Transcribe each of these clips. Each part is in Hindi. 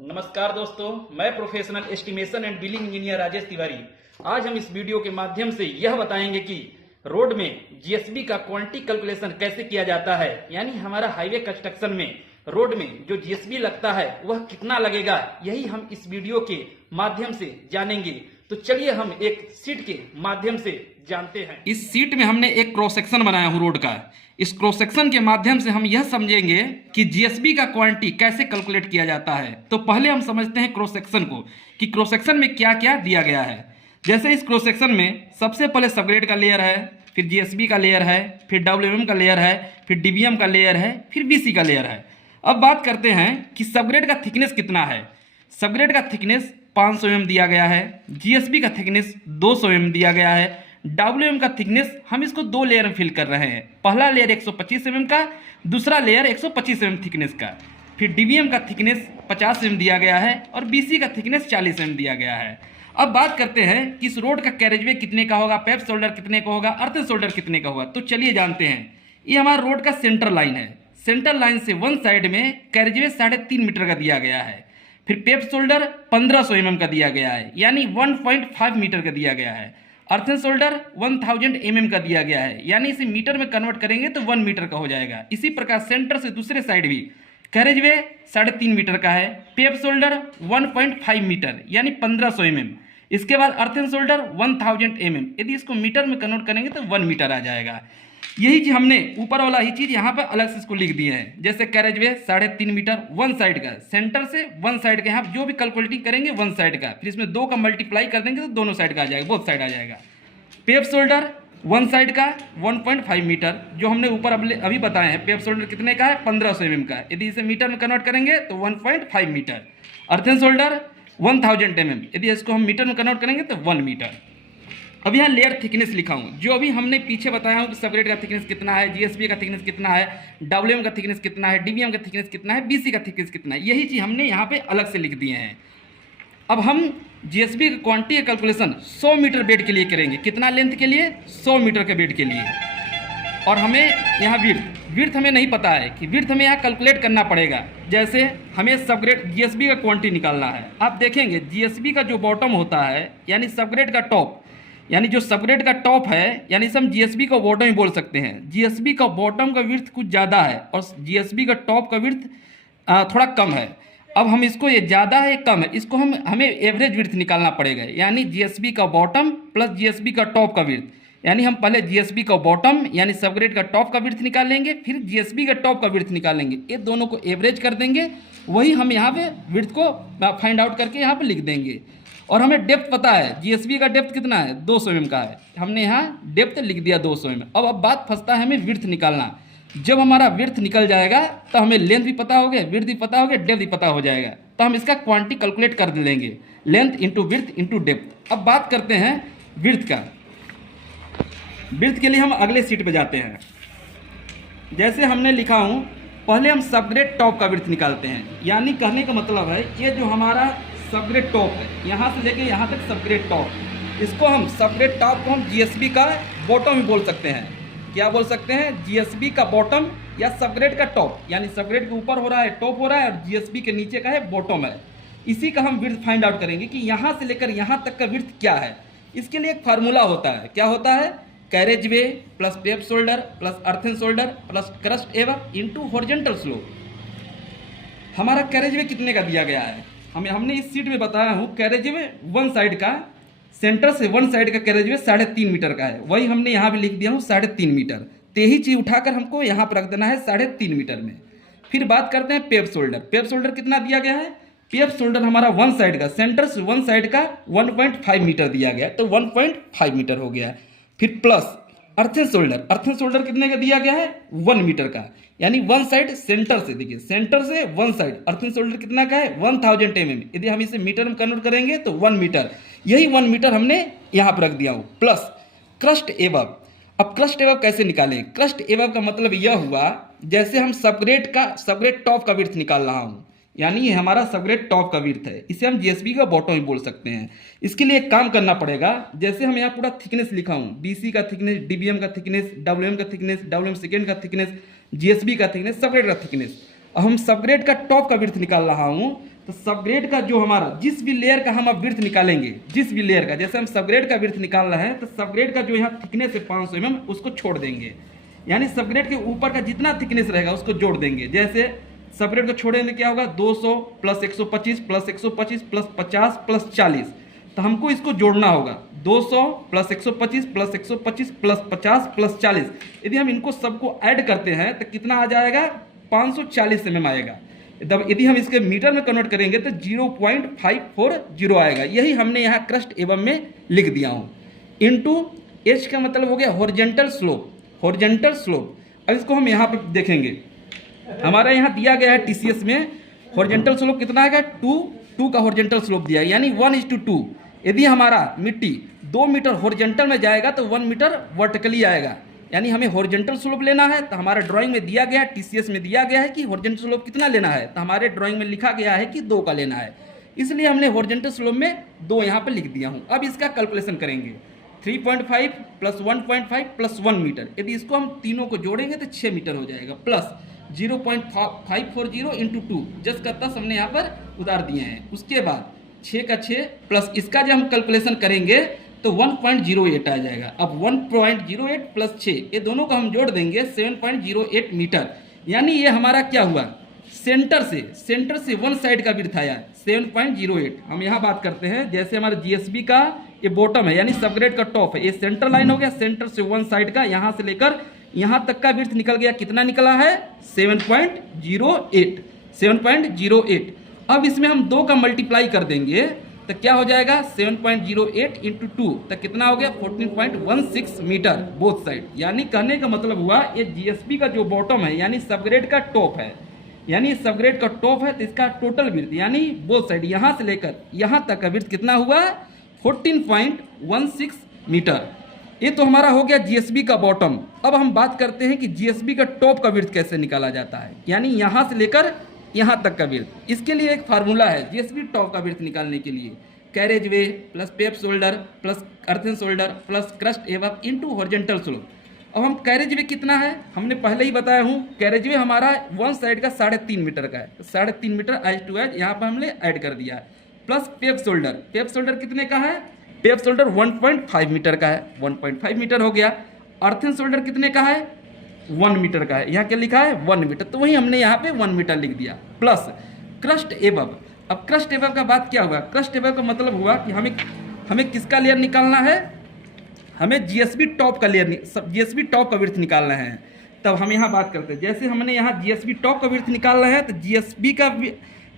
नमस्कार दोस्तों, मैं professional estimation and billing engineer Rajesh Tiwari. आज हम इस वीडियो के माध्यम से यह बताएंगे कि रोड में जीएसबी का क्वांटिटी कैलकुलेशन कैसे किया जाता है, यानी हमारा हाईवे कंस्ट्रक्शन में रोड में जो जीएसबी लगता है वह कितना लगेगा, यही हम इस वीडियो के माध्यम से जानेंगे। तो चलिए हम एक सीट के माध्यम से जानते हैं। इस सीट में हमने एक क्रॉस सेक्शन बनाया हूँ रोड का। इस क्रॉस सेक्शन के माध्यम से हम यह समझेंगे कि जीएसबी का क्वांटिटी कैसे कैलकुलेट किया जाता है। तो पहले हम समझते हैं क्रॉस सेक्शन को कि क्रॉस सेक्शन में क्या क्या दिया गया है। जैसे इस क्रॉस सेक्शन में सबसे पहले सबग्रेड का लेयर है, फिर जीएसबी का लेयर है, फिर डब्ल्यूएम का लेयर है, फिर डीबीएम का लेयर है, फिर बीसी का लेयर है। अब बात करते हैं कि सबग्रेड का थिकनेस कितना है। सबग्रेड का थिकनेस 500 mm दिया गया है, जीएसबी का थिकनेस 200 mm दिया गया है, डब्ल्यूएम का थिकनेस हम इसको दो लेयर में फिल कर रहे हैं। पहला लेयर 125 mm का, दूसरा लेयर 125 mm थिकनेस का। फिर डीबीएम का थिकनेस 50 mm दिया गया है और बीसी का थिकनेस 40 mm दिया गया है। अब बात करते हैं कि इस रोड का कैरेजवे कितने का होगा, पेप शोल्डर कितने का होगा, अर्थ शोल्डर कितने का होगा। तो चलिए जानते हैं। ये हमारा रोड का सेंटर लाइन है। सेंटर लाइन से वन साइड में कैरेजवे 3.5 मीटर का दिया गया है। फिर पेप शोल्डर 1500 mm का दिया गया है, यानी 1.5 मीटर का दिया गया है। अर्थन शोल्डर 1000 mm का दिया गया है, यानी इसे मीटर में कन्वर्ट करेंगे तो 1 मीटर का हो जाएगा। इसी प्रकार सेंटर से दूसरे साइड भी कैरेजवे 3.5 मीटर का है, पेप शोल्डर 1.5 मीटर यानी 1500 mm। इसके बाद अर्थन शोल्डर 1000 mm, यदि इसको मीटर में कन्वर्ट करेंगे तो 1 मीटर आ जाएगा। यही चीज हमने ऊपर वाला ही चीज यहाँ पर अलग से इसको लिख दिए हैं। जैसे कैरेजवे 3.5 मीटर वन साइड का, सेंटर से वन साइड का, यहाँ जो भी कैलकुलेटिंग करेंगे वन साइड का, फिर इसमें 2 का मल्टीप्लाई कर देंगे तो दोनों साइड का आ जाएगा, बोथ साइड आ जाएगा। पेप शोल्डर वन साइड का 1.5 मीटर, जो हमने ऊपर अभी बताए हैं। पेप शोल्डर कितने का है, 1500 mm का, यदि इसे मीटर में कन्वर्ट करेंगे तो 1.5 मीटर। अर्थन शोल्डर 1000 mm, यदि इसको हम मीटर में कन्वर्ट करेंगे तो 1 मीटर। अब यहाँ लेयर थिकनेस लिखा हूँ, जो अभी हमने पीछे बताया हूँ कि सबग्रेड का थिकनेस कितना है, जीएसबी का थिकनेस कितना है, डब्ल्यूएम का थिकनेस कितना है, डीबीएम का थिकनेस कितना है, बीसी का थिकनेस कितना है, यही चीज़ हमने यहाँ पे अलग से लिख दिए हैं। अब हम जीएसबी की क्वांटिटी कैलकुलेशन 100 मीटर बेड के लिए करेंगे। कितना लेंथ के लिए, 100 मीटर के बेड के लिए। और हमें यहाँ विड्थ हमें नहीं पता है कि विड्थ हमें यहाँ कैलकुलेट करना पड़ेगा। जैसे हमें सबग्रेड जीएसबी का क्वांटिटी निकालना है। आप देखेंगे जीएसबी का जो बॉटम होता है, यानी सबग्रेड का टॉप, यानी जो सबग्रेड का टॉप है, यानी इसे हम जीएसबी का बॉटम ही बोल सकते हैं। जीएसबी का बॉटम का विड्थ कुछ ज़्यादा है और जीएसबी का टॉप का विड्थ थोड़ा कम है। अब हम इसको, ये ज़्यादा है कम है, इसको हमें एवरेज विड्थ निकालना पड़ेगा, यानी जीएसबी का बॉटम प्लस जीएसबी का टॉप का विड्थ। यानी हम पहले जीएसबी का बॉटम यानी सबग्रेड का टॉप का विड्थ निकाल लेंगे, फिर जीएसबी का टॉप का विड्थ निकालेंगे, ये दोनों को एवरेज कर देंगे, वही हम यहाँ पे विड्थ को फाइंड आउट करके यहाँ पे लिख देंगे। और हमें डेप्थ पता है, जीएसबी का डेप्थ कितना है, 200 mm का है, हमने यहाँ डेप्थ लिख दिया 200 mm। अब बात फंसता है हमें विड्थ निकालना। जब हमारा विड्थ निकल जाएगा तो हमें लेंथ भी पता हो गया, विड्थ भी पता हो गया, डेप्थ भी पता हो जाएगा, तो हम इसका क्वांटिटी कैलकुलेट कर लेंगे, length into width into depth. अब बात करते हैं विड्थ का। विड्थ के लिए हम अगले सीट पर जाते हैं। जैसे हमने लिखा हूँ, पहले हम सबग्रेड टॉप का विड्थ निकालते हैं। यानी कहने का मतलब है, ये जो हमारा सबग्रेड टॉप है, यहाँ से लेके यहाँ तक सबग्रेड टॉप, इसको हम सबग्रेड टॉप को हम जीएसबी का बॉटम भी बोल सकते हैं। क्या बोल सकते हैं, जीएसबी का बॉटम या सबग्रेड का टॉप, यानी सबग्रेड के ऊपर हो रहा है टॉप हो रहा है और जीएसबी के नीचे का है बॉटम है। इसी का हम विड्थ फाइंड आउट करेंगे कि यहाँ से लेकर यहाँ तक का विड्थ क्या है। इसके लिए एक फार्मूला होता है, क्या होता है, carriageway plus paved shoulder plus earthen shoulder plus crust above into horizontal slope. हमारा कैरेजवे कितने का दिया गया है, हमने इस सीट में बताया हूँ, कैरेजवे वन साइड का, सेंटर से वन साइड का कैरेजवे 3.5 मीटर का है, वही हमने यहाँ भी लिख दिया हूँ 3.5 मीटर। तो यही चीज़ उठाकर हमको यहाँ पर रख देना है 3.5 मीटर में। फिर बात करते हैं पेप शोल्डर। पेप शोल्डर कितना दिया गया है, पेप शोल्डर हमारा वन साइड का, सेंटर से वन साइड का 1.5 मीटर दिया गया है, तो 1.5 मीटर हो गया। फिर plus earthen shoulder, earthen shoulder कितने का दिया गया है, 1 मीटर का, यानी वन साइड सेंटर से, देखिए सेंटर से वन साइड अर्थन शोल्डर कितना का है, 1000 mm। यदि हम इसे मीटर में कन्वर्ट करेंगे तो 1 मीटर, यही 1 मीटर हमने यहाँ पर रख दिया हूँ। Plus crust above. अब क्रस्ट एबव कैसे निकालें, क्रस्ट एबव का मतलब यह हुआ, जैसे हम सबग्रेड टॉप का विड्थ निकाल रहा हूँ, यानी ये हमारा सबग्रेड टॉप का विड्थ है, इसे हम जीएसबी का बॉटम ही बोल सकते हैं। इसके लिए एक काम करना पड़ेगा, जैसे हम यहाँ पूरा थिकनेस लिखा हूँ, बीसी का थिकनेस, डीबीएम का थिकनेस, डब्ल्यूएम का थिकनेस, डब्ल्यूएम सेकेंड का थिकनेस, जीएसबी का थिकनेस, सबग्रेड का थिकनेस। अब हम सबग्रेड का टॉप का विड्थ निकाल रहा हूँ, तो सबग्रेड का जो हमारा जिस भी लेयर का हम अब विड्थ निकालेंगे, जिस भी लेयर का, जैसे हम सबग्रेड का विड्थ निकाल रहे हैं तो सबग्रेड का जो यहाँ थिकनेस है 500 mm उसको छोड़ देंगे, यानी सबग्रेड के ऊपर का जितना थिकनेस रहेगा उसको जोड़ देंगे। जैसे सबग्रेड को छोड़ेंगे क्या होगा 200 प्लस 125 प्लस 125 प्लस 50 प्लस 40, तो हमको इसको जोड़ना होगा 200 प्लस 125 प्लस 125 प्लस 50 प्लस 40। यदि हम इनको सबको ऐड करते हैं तो कितना आ जाएगा 540 mm आएगा। यदि हम इसके मीटर में कन्वर्ट करेंगे तो 0.540 आएगा। यही हमने यहाँ क्रस्ट एवं में लिख दिया हूँ। इनटू एच का मतलब हो गया हॉरिजॉन्टल स्लोप, हॉरिजॉन्टल स्लोप। अब इसको हम यहाँ पर देखेंगे, हमारा यहाँ दिया गया है टीसीएस में हॉरिजॉन्टल स्लोप कितना आएगा 2 का हॉरिजॉन्टल स्लोप दिया है, यानी 1:2। यदि हमारा मिट्टी 2 मीटर हॉरिजॉन्टल में जाएगा तो 1 मीटर वर्टिकली आएगा, यानी हमें हॉरिजॉन्टल स्लोप लेना है। तो हमारा ड्राइंग में दिया गया है, टीसीएस में दिया गया है कि हॉरिजॉन्टल स्लोप कितना लेना है, तो हमारे ड्राइंग में लिखा गया है कि 2 का लेना है, इसलिए हमने हॉरिजॉन्टल स्लोप में 2 यहाँ पर लिख दिया हूँ। अब इसका कैलकुलेशन करेंगे 3.5 प्लस 1.5 प्लस 1 मीटर। यदि इसको हम तीनों को जोड़ेंगे तो 6 मीटर हो जाएगा, प्लस 0.540 इंटू 2 जस का तस हमने यहाँ पर उतार दिए हैं। उसके बाद 6 का 6 प्लस इसका जब हम कैलकुलेशन करेंगे तो 1.08 आ जाएगा। अब 1.08 प्लस 6 ये दोनों को हम जोड़ देंगे 7.08 मीटर, यानी ये हमारा क्या हुआ सेंटर से वन साइड का विड्थ आया 7.08। हम यहाँ बात करते हैं, जैसे हमारे जीएसबी का ये बॉटम है यानी सबग्रेड का टॉप है, ये सेंटर लाइन हो गया, सेंटर से वन साइड का यहाँ से लेकर यहाँ तक का विड्थ निकल गया, कितना निकला है 7.08। अब इसमें हम 2 का मल्टीप्लाई कर देंगे तो क्या हो जाएगा 7.08 इंटू 2 तो कितना हो गया 14.16 मीटर बोथ साइड। यानी कहने का मतलब हुआ ये जीएसबी का जो बॉटम है यानी सबग्रेड का टॉप है, यानी सबग्रेड का टॉप है तो इसका टोटल विड्थ यानी बोथ साइड यहाँ से लेकर यहाँ तक का विड्थ कितना हुआ 14.16 मीटर। ये तो हमारा हो गया जीएसबी का बॉटम। अब हम बात करते हैं कि जीएसबी का टॉप का विड्थ कैसे निकाला जाता है, यानी यहाँ से लेकर यहाँ तक का विड्थ। इसके लिए एक फार्मूला है जीएसबी टॉप का विड्थ निकालने के लिए, carriageway plus paved shoulder plus earthen shoulder plus crust above into horizontal slope. अब हम कैरेज वे कितना है हमने पहले ही बताया हूँ, कैरेज वे हमारा वन साइड का 3.5 मीटर का है, 3.5 मीटर एज टू एज यहाँ पर हमने ऐड कर दिया है। प्लस पेप शोल्डर कितने का है, पेप शोल्डर 1.5 मीटर का है, 1.5 मीटर हो गया। अर्थन शोल्डर कितने का है 1 मीटर का है, यहाँ क्या लिखा है 1 मीटर, तो वही हमने यहाँ पे 1 मीटर लिख दिया। Plus crust above. अब क्रस्ट एबव का बात क्या हुआ, क्रस्ट एबव का मतलब हुआ कि हमें किसका लेयर निकालना है, हमें जीएसबी टॉप का लेयर, जीएसबी टॉप का विड्थ निकालना है। तब हम यहाँ बात करते हैं, जैसे हमने यहाँ जीएसबी टॉप का विड्थ निकालना है तो जीएसबी का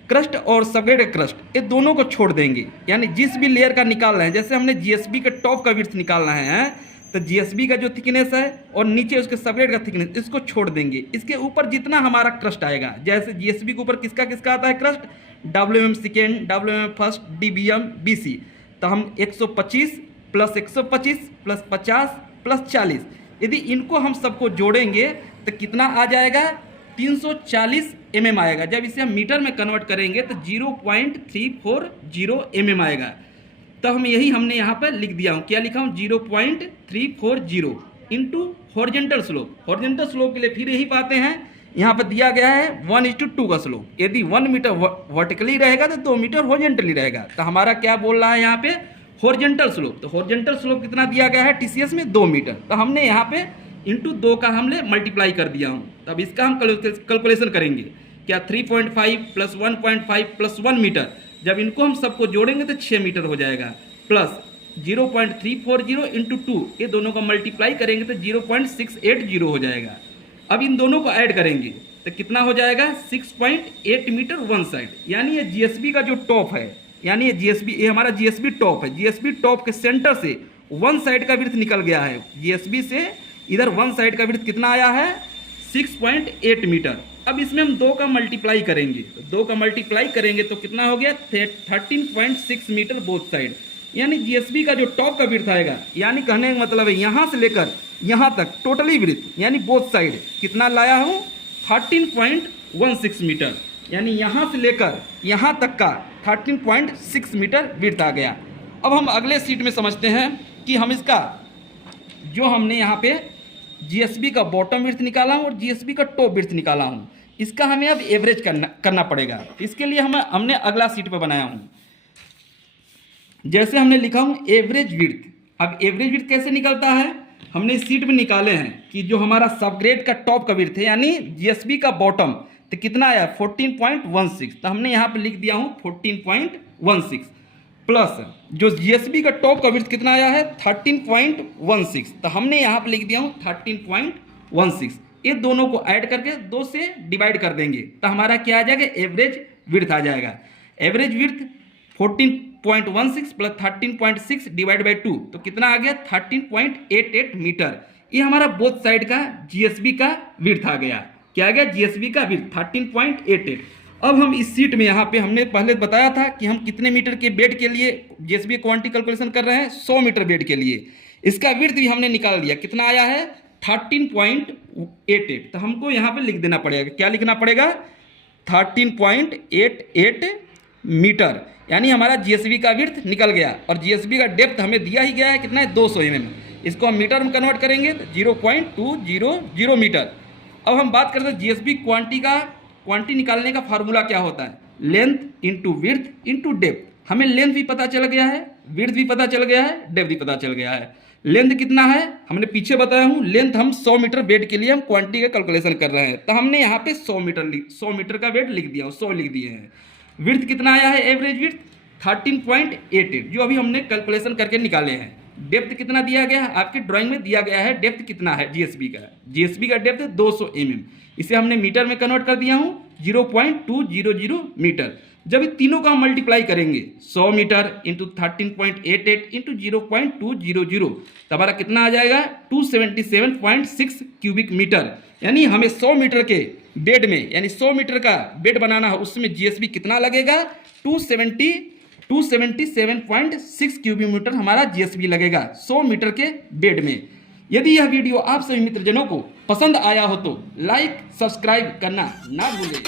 क्रस्ट और सबग्रेड क्रस्ट ये दोनों को छोड़ देंगे, यानी जिस भी लेयर का निकाल रहे हैं, जैसे हमने जीएसबी का टॉप का विड्थ निकालना है तो जीएसबी का जो थिकनेस है और नीचे उसके सबग्रेड का थिकनेस इसको छोड़ देंगे। इसके ऊपर जितना हमारा क्रस्ट आएगा, जैसे जीएसबी के ऊपर किसका आता है crust, WM second, WM first, DBM BC, तो हम 125 प्लस 125 प्लस 50 प्लस 40 यदि इनको हम सबको जोड़ेंगे तो कितना आ जाएगा 340 mm आएगा। जब इसे हम मीटर में कन्वर्ट करेंगे तो 0.340 mm आएगा। तो हमने यहाँ पर लिख दिया हूँ, क्या लिखा हूँ 0.340 into horizontal slope. Horizontal slope के लिए फिर यही पाते हैं, यहाँ पर दिया गया है 1:2 का स्लोप। यदि 1 मीटर वर्टिकली रहेगा तो 2 मीटर हॉरिजॉन्टली रहेगा। तो हमारा क्या बोल रहा है यहाँ पे हॉरिजॉन्टल स्लोप, तो हॉरिजॉन्टल स्लोप कितना दिया गया है टीसीएस में 2 मीटर, तो हमने यहाँ पे इंटू 2 का हमने मल्टीप्लाई कर दिया हूँ। तब इसका हम कैलकुलेशन करेंगे, क्या 3.5 प्लस 1.5 प्लस 1 मीटर, जब इनको हम सबको जोड़ेंगे तो 6 मीटर हो जाएगा। प्लस 0.340 इंटू 2 ये दोनों का मल्टीप्लाई करेंगे तो 0.680 हो जाएगा। अब इन दोनों को ऐड करेंगे तो कितना हो जाएगा 6.8 मीटर वन साइड, यानी ये जीएसबी का जो टॉप है, यानी ये हमारा जीएसबी टॉप है। जीएसबी टॉप के सेंटर से वन साइड का विड्थ निकल गया है, जीएसबी से इधर वन साइड का विड्थ कितना आया है 6.8 मीटर। अब इसमें हम 2 का मल्टीप्लाई करेंगे, तो 2 का मल्टीप्लाई करेंगे तो कितना हो गया 13.6 मीटर बोथ साइड, यानी जीएसबी का जो टॉप का विड्थ आएगा, यानी कहने का मतलब है यहाँ से लेकर यहाँ तक टोटली विड्थ यानी बोथ साइड कितना लाया हूँ 13.16 मीटर, यानी यहाँ से लेकर यहाँ तक का 13.6 मीटर विड्थ आ गया। अब हम अगले सीट में समझते हैं कि हम इसका जो हमने यहाँ पे जीएसबी का बॉटम विड्थ निकाला हूँ और जीएसबी का टॉप विड्थ निकाला हूँ, इसका हमें अब एवरेज करना पड़ेगा। इसके लिए हमने अगला सीट पे बनाया हूँ। जैसे हमने लिखा हूँ एवरेज विड्थ। अब एवरेज विड्थ कैसे निकलता है, हमने इस सीट में निकाले हैं कि जो हमारा सबग्रेड का टॉप का विड्थ है यानी जीएसबी का बॉटम, तो कितना आया 14.16। तो हमने यहाँ पे लिख दिया हूँ 14.16 प्लस जो जीएसबी का टॉप का विड्थ कितना आया है 13.16। तो हमने यहाँ पे लिख दिया हूँ 13.16। ये दोनों को ऐड करके 2 से डिवाइड कर देंगे तो हमारा क्या आ जाएगा, एवरेज विड्थ आ जाएगा। Average width 14.16 plus 13.6 divide by 2 तो कितना आ गया 13.88 मीटर। ये हमारा बोथ साइड का जीएसबी का विड्थ आ गया। क्या आ गया, जीएसबी का विड्थ 13.88। अब हम इस सीट में यहाँ पे हमने पहले बताया था कि हम कितने मीटर के बेड के लिए जीएसबी क्वांटिटी कैलकुलेशन कर रहे हैं, 100 मीटर बेड के लिए। इसका विड्थ भी हमने निकाल लिया, कितना आया है 13.88। तो हमको यहाँ पे लिख देना पड़ेगा, क्या लिखना पड़ेगा 13.88 मीटर, यानी हमारा जीएसबी का विड्थ निकल गया। और जीएसबी का डेप्थ हमें दिया ही गया है, कितना है 200 mm। इसको हम मीटर में कन्वर्ट करेंगे तो 0.200 मीटर। अब हम बात करते हैं जीएसबी क्वांटिटी निकालने का फार्मूला क्या होता है, length into width into depth. हमें लेंथ भी पता चल गया है, विड्थ भी पता चल गया है, डेप्थ भी पता चल गया है। लेंथ कितना है हमने पीछे बताया हूँ, लेंथ हम 100 मीटर बेड के लिए हम क्वांटिटी का कैलकुलेशन कर रहे हैं तो हमने यहाँ पे 100 मीटर का बेड लिख दिया, 100 लिख दिए हैं। विड्थ कितना आया है, एवरेज विड्थ 13.88 जो अभी हमने कैलकुलेशन करके निकाले हैं। डेप्थ कितना दिया गया है, आपके ड्राइंग में दिया गया है डेप्थ कितना है जीएसबी का डेप्थ 200 mm। इसे हमने मीटर में कन्वर्ट कर दिया हूँ 0.200 मीटर। जब इन तीनों का हम मल्टीप्लाई करेंगे 100 मीटर इंटू 13.88 इंटू 0.200 तो हमारा कितना आ जाएगा 277.6 क्यूबिक मीटर। यानी हमें 100 मीटर के बेड में, यानी 100 मीटर का बेड बनाना है, उसमें जीएसबी कितना लगेगा 277.6 क्यूबिक मीटर हमारा जीएसबी लगेगा 100 मीटर के बेड में। यदि यह वीडियो आप सभी मित्रजनों को पसंद आया हो तो लाइक सब्सक्राइब करना ना भूलें।